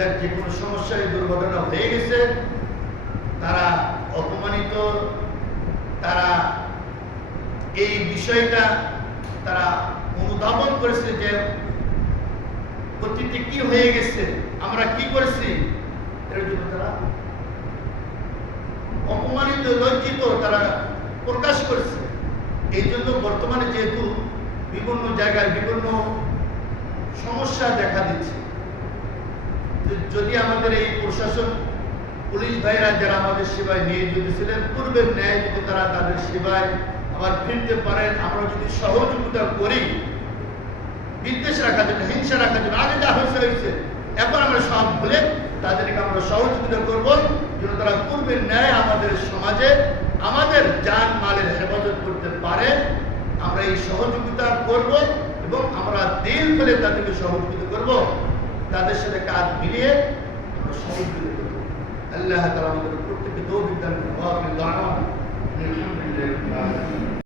যার যে কোনো সমস্যায় দুর্ঘটনা হয়ে গেছে, তারা অপমানিত, তারা এই বিষয়টা তারা অনুধাবন করেছে যে অতীতে কি হয়ে গেছে, আমরা কি করেছি, এর জন্য তারা অপমানিত, লজ্জিত, তারা প্রকাশ করেছে। এই জন্য বর্তমানে যেহেতু বিভিন্ন জায়গায় বিভিন্ন সমস্যা দেখা দিচ্ছে, যদি আমাদের এই প্রশাসন, পুলিশ ভাইরা যারা আমাদের সেবায় নিয়োজিত ছিলেন, পূর্বের ন্যায় যদি তারা তাদের সেবায় আবার ফিরতে পারেন, আমরা যদি সহযোগিতা করি, বিদ্বেষ রাখার জন্য, হিংসা রাখার জন্য, আগে যা হয়েছে, এখন আমরা সব ভুলে তাদেরকে আমরা সহযোগিতা করব, যেন তারা পূর্বের ন্যায় আমাদের সমাজে আমাদের জান মালের হেফাজত করতে পারে। আমরা এই সহযোগিতা করব এবং আমরা দিল ফেলে তাদেরকে সহযোগিতা করব, তাদের সাথে কাজ মিলিয়ে আমরা সহযোগিতা করব। আল্লাহ তাআলা আমাদের প্রত্যেককে তৌফিক দান করুন।